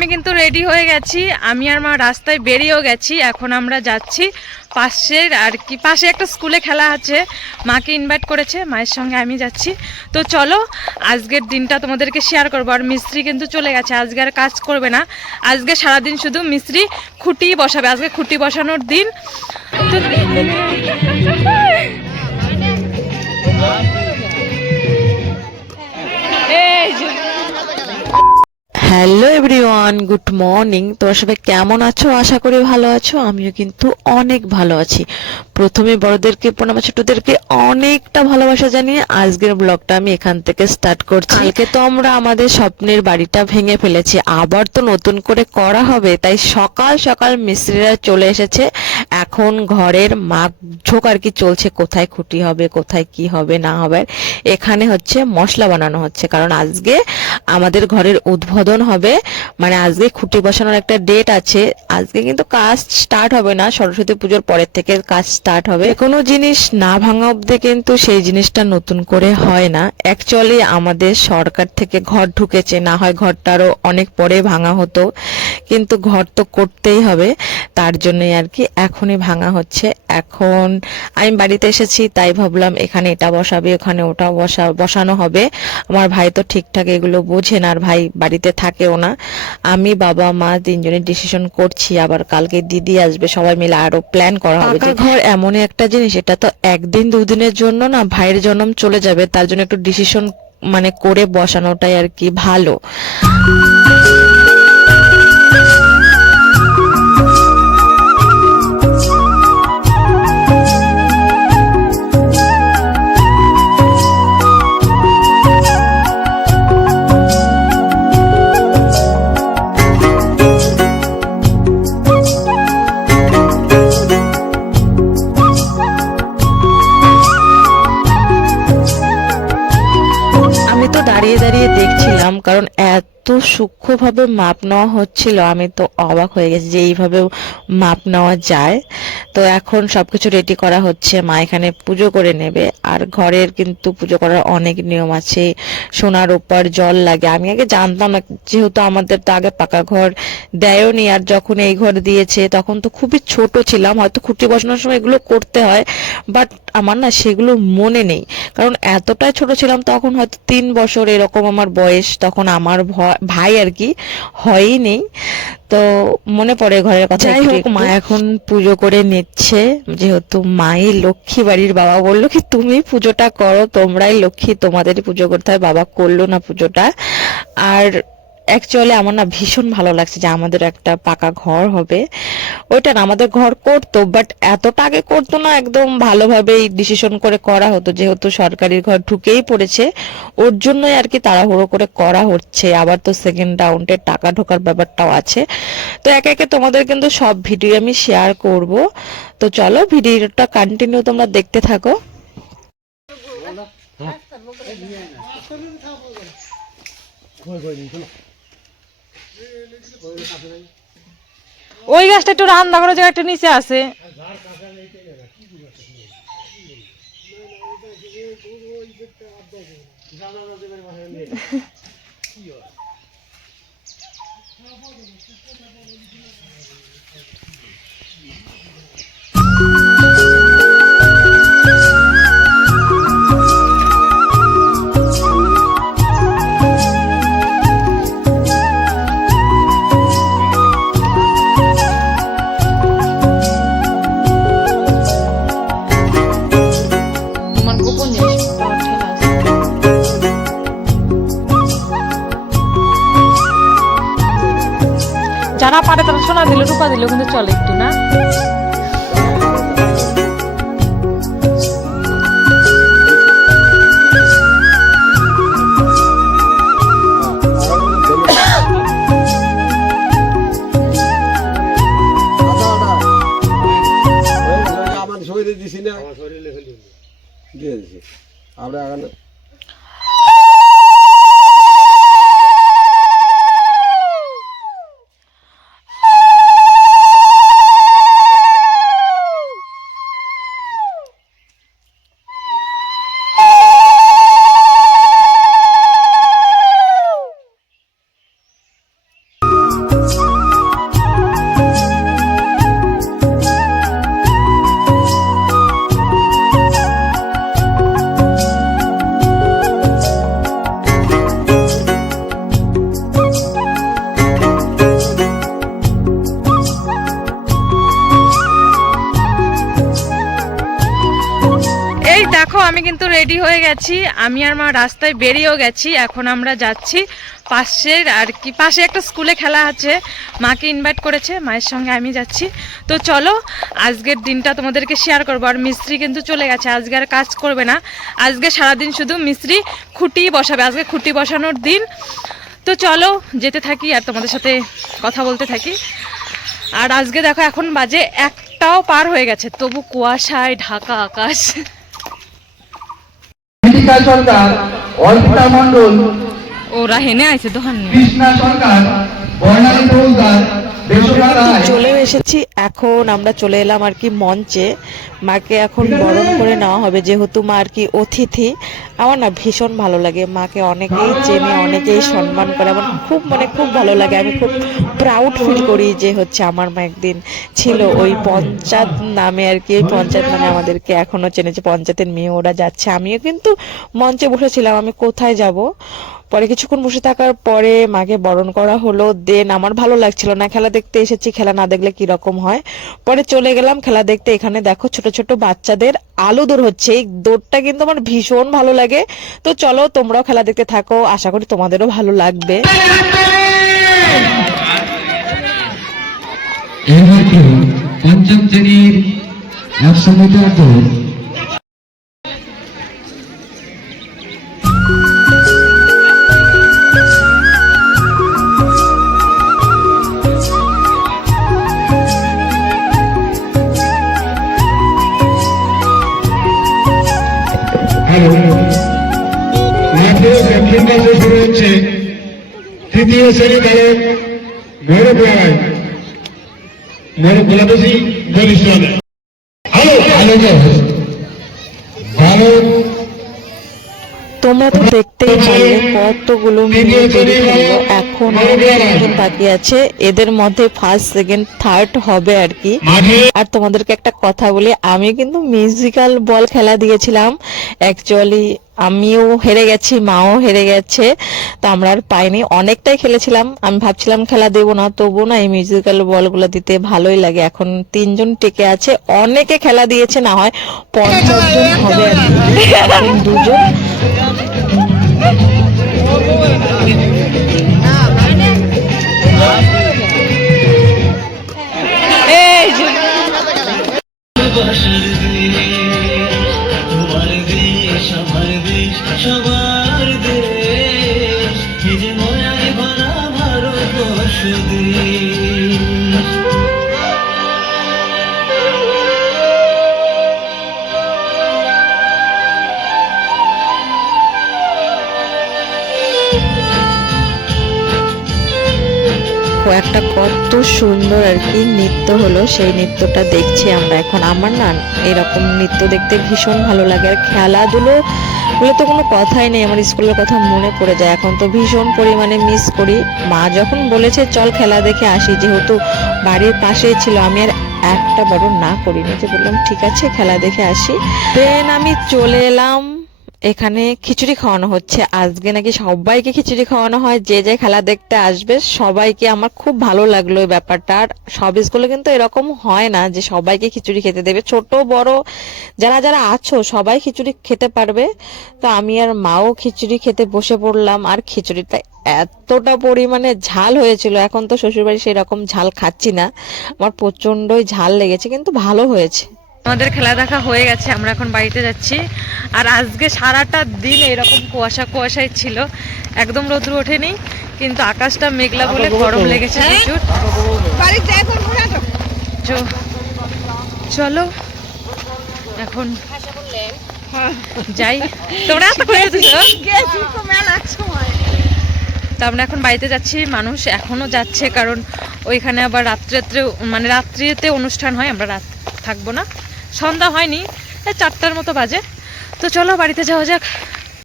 আমি কিন্তু রেডি হয়ে গেছি। আমি আর মা রাস্তায় বেরিয়েও গেছি। এখন আমরা যাচ্ছি পাশের আর কি, পাশে একটা স্কুলে খেলা আছে। মাকে ইনভাইট করেছে, মায়ের সঙ্গে আমি যাচ্ছি। তো চলো, আজকের দিনটা তোমাদেরকে শেয়ার করব। আর মিস্ত্রি কিন্তু চলে গেছে, আজকে আর কাজ করবে না। আজকে সারাদিন শুধু মিস্ত্রি খুঁটি বসাবে। আজকে খুঁটি বসানোর দিন। তো হ্যালো এভরিওয়ান গুড মর্নিং তোমার সবাই কেমন আছো? আশা করি ভালো আছো। আমিও কিন্তু অনেক ভালো আছি। প্রথমে বড়দেরকে প্রণাম ছোটদেরকে অনেকটা ভালোবাসা জানিয়ে আজকের ব্লগটা আমি এখান থেকে স্টার্ট করছি। কালকে তো আমরা আমাদের স্বপ্নের বাড়িটা ভেঙে ফেলেছি, আবার তো নতুন করে করা হবে, তাই সকাল সকাল মিস্ত্রিরা চলে এসেছে। এখন ঘরের মাপ ঝোঁক আর কি চলছে, কোথায় খুঁটি হবে, কোথায় কি হবে, না হবে, এখানে হচ্ছে মশলা বানানো হচ্ছে। কারণ আজকে আমাদের ঘরের উদ্বোধন হবে মানে আজকে খুঁটি বসানোর একটা ডেট আছে। আজকে কিন্তু কাজ স্টার্ট হবে না, সরস্বতী পুজোর পরের থেকে কাজ স্টার্ট হবে। কোনো জিনিস না ভাঙা অব্দি কিন্তু সেই জিনিসটা নতুন করে হয় না। অ্যাকচুয়ালি আমাদের সরকার থেকে ঘর ঢুকেছে, না হয় ঘরটারও অনেক পরে ভাঙা হতো। কিন্তু ঘর তো করতেই হবে। তার জন্যই আর কি এখনই ভাঙা হচ্ছে। এখন আমি বাড়িতে এসেছি তাই ভাবলাম এখানে এটা বসাবে ওখানে ওটা বসা বসানো হবে। আমার ভাই তো ঠিকঠাক এগুলো বোঝে না আর ভাই বাড়িতে থাকেও না। আমি বাবা মা তিনজনের ডিসিশন করছি আবার কালকে দিদি আসবে সবাই মিলে আরও প্ল্যান করা হবে যে ঘর এমনই একটা জিনিস এটা তো একদিন দুদিনের জন্য না ভাইয়ের জন্ম চলে যাবে তার জন্য একটু ডিসিশন মানে করে বসানোটাই আর কি ভালো। দাঁড়িয়ে দাঁড়িয়ে দেখছিলাম কারণ এত সূক্ষ্মভাবে মাপ নেওয়া হচ্ছিল, আমি তো অবাক হয়ে গেছি যে এইভাবে মাপ নেওয়া যায়। তো এখন সবকিছু রেডি করা হচ্ছে, মা এখানে পুজো করে নেবে। আর ঘরের কিন্তু পুজো করার অনেক নিয়ম আছে, সোনার উপর জল লাগে। আমি আগে জানতাম না, যেহেতু আমাদের তো আগে পাকা ঘর দেয়ও নি আর যখন এই ঘর দিয়েছে তখন তো খুবই ছোট ছিলাম, হয়তো খুঁটি বসানোর সময় এগুলো করতে হয় বাট আমার না সেগুলো মনে নেই। কারণ এতটাই ছোট ছিলাম, তখন হয়তো তিন বছর এরকম আমার বয়স, তখন আমার ভাই আর কি হয়ই নেই। তো মনে পড়ে ঘরের কথা যাই হোক মা এখন পুজো করে নিচ্ছে। যেহেতু মাই লক্ষ্মী বাড়ির বাবা বলল কি তুমি পুজোটা করো তোমরাই লক্ষ্মী তোমাদেরই পুজো করতে হয় বাবা করল না পুজোটা। আর অ্যাকচুয়ালি আমার না ভীষণ ভালো লাগছে যে আমাদের একটা পাকা ঘর হবে। ওইটা না আমাদের ঘর করতো বাট এতটা আগে করতো না একদম ভালোভাবেই ডিসিশন করে করা হতো। যেহেতু সরকারি ঘর ঢুকেই পড়েছে ওর জন্যই আর কি তাড়াহুড়ো করে করা হচ্ছে। আবার তো সেকেন্ড রাউন্ডে টাকা ঢোকার ব্যাপারটাও আছে। তো একে একে তোমাদের কিন্তু সব ভিডিও আমি শেয়ার করব। তো চলো ভিডিওটা কন্টিনিউ তোমরা দেখতে থাকো। ওই গাছটা একটু রান্না করার জায়গা একটু নিচে আছে। দিল রূপা দিল কিন্তু চলে একটু না? আমার দিছি না। আমার শরীরে দিয়ে দিছি। আমরা এখানে আমি কিন্তু রেডি হয়ে গেছি। আমি আর মা রাস্তায় বেরিয়েও গেছি। এখন আমরা যাচ্ছি পাশের আর কি, পাশে একটা স্কুলে খেলা আছে। মাকে ইনভাইট করেছে, মায়ের সঙ্গে আমি যাচ্ছি। তো চলো, আজকের দিনটা তোমাদেরকে শেয়ার করব। আর মিস্ত্রি কিন্তু চলে গেছে। আজকে আর কাজ করবে না। আজকে সারাদিন শুধু মিস্ত্রি খুঁটি বসাবে। আজকে খুঁটি বসানোর দিন। তো চলো, যেতে থাকি আর তোমাদের সাথে কথা বলতে থাকি। আর আজকে দেখো, এখন বাজে একটাও পার হয়ে গেছে। তবু কুয়াশায় ঢাকা আকাশ। দীপিকা সরকার অর্পিতা মন্ডল ওরা হেনে আছে দোকান। কৃষ্ণা সরকার বর্ণালী ফৌজদার রায় চলেও এসেছি। এখন আমরা চলে এলাম আর কি মঞ্চে। মাকে এখন বরণ করে নেওয়া হবে যেহেতু মা আর কি অতিথি। আমার না ভীষণ ভালো লাগে। মাকে অনেকেই চেনে অনেকেই সম্মান করে। আমার খুব মানে খুব ভালো লাগে। আমি খুব প্রাউড ফিল করি যে হচ্ছে আমার মা একদিন ছিল ওই পঞ্চায়েত নামে আর কি ওই পঞ্চায়েত নামে আমাদেরকে এখনও চেনেছে। পঞ্চায়েতের মেয়ে ওরা যাচ্ছে। আমিও কিন্তু মঞ্চে বসেছিলাম। আমি কোথায় যাব? পরে কিছুক্ষণ বসে থাকার পরে মাকে বরণ করা হলো, দেন আমার ভালো লাগছিল না, খেলা দেখতে এসেছি, খেলা না দেখলে কি রকম হয়? পরে চলে গেলাম, খেলা দেখতে, এখানে দেখো ছোট ছোট বাচ্চাদের আলু দৌড় হচ্ছে, এই দৌড়টা কিন্তু আমার ভীষণ ভালো লাগে। তো চলো, তোমরাও খেলা দেখতে থাকো, আশা করি তোমাদেরও ভালো লাগবে। পঞ্চম শ্রেণির দৌড় মাঠে দক্ষিণ পাশে শুরু হচ্ছে তৃতীয় শ্রেণি দলের গৌরব রায় গৌরব গোলাপসি বলিষ্ঠ হ্যালো হ্যালো বালক তোমরা তো দেখতেই পারলে কতগুলো ফেলল এখন বাকি আছে। এদের মধ্যে ফার্স্ট সেকেন্ড থার্ড হবে আর কি। আর তোমাদেরকে একটা কথা বলি আমি কিন্তু মিউজিক্যাল বল খেলা দিয়েছিলাম। অ্যাকচুয়ালি আমিও হেরে গেছি মাও হেরে গেছে। তো আমরা আর পাইনি। অনেকটাই খেলেছিলাম। আমি ভাবছিলাম খেলা দেবো না তবু না এই মিউজিক্যাল বলগুলো দিতে ভালোই লাগে। এখন তিনজন টিকে আছে। অনেকে খেলা দিয়েছে না হয় পঞ্চাশ জন হবে দুজন। এই একটা কত সুন্দর আর কি নৃত্য হলো, সেই নৃত্যটা দেখছি আমরা। এখন আমার না এরকম নৃত্য দেখতে ভীষণ ভালো লাগে। আর খেলাধুলো বলে তো কোনো কথাই নেই, আমার স্কুলের কথা মনে পড়ে যায়। এখন তো ভীষণ পরিমাণে মিস করি। মা যখন বলেছে, চল খেলা দেখে আসি, যেহেতু বাড়ির পাশেই ছিল, আমি আর একটা বড় না করিনি। যে বললাম, ঠিক আছে, খেলা দেখে আসি। দেন আমি চলে এলাম এখানে খিচুড়ি খাওয়ানো হচ্ছে। আজকে নাকি সবাইকে খিচুড়ি খাওয়ানো হয়। যে যে খেলা দেখতে আসবে, সবাইকে আমার খুব ভালো লাগল এই ব্যাপারটা। আর সব স্কুলে কিন্তু এরকম হয় না যে সবাইকে খিচুড়ি খেতে দেবে। ছোট, বড় যারা যারা আছো, সবাই খিচুড়ি খেতে পারবে। তো আমি আর মাও খিচুড়ি খেতে বসে পড়লাম। আর খিচুড়িটা এতটা পরিমাণে ঝাল হয়েছিল। এখন তো শ্বশুরবাড়ি সেই রকম ঝাল খাচ্ছি না। আমার প্রচন্ডই ঝাল লেগেছে, কিন্তু ভালো হয়েছে। আমাদের খেলা দেখা হয়ে গেছে আমরা এখন বাড়িতে যাচ্ছি। আর আজকে সারাটা দিন এরকম কুয়াশা কুয়াশাই ছিল। একদম রোদ্র ওঠেনি কিন্তু আকাশটা মেঘলা বলে গরম লেগেছে প্রচুর। চ- চলো এখন যাই। তোমরা এত করে দিছো? তো আমরা এখন বাড়িতে যাচ্ছি মানুষ এখনও যাচ্ছে কারণ ওইখানে আবার রাত্রেতে মানে রাত্রিতে অনুষ্ঠান হয় আমরা রাত থাকব না। সন্ধ্যা হয়নি চারটার মতো বাজে। তো চলো বাড়িতে যাওয়া যাক।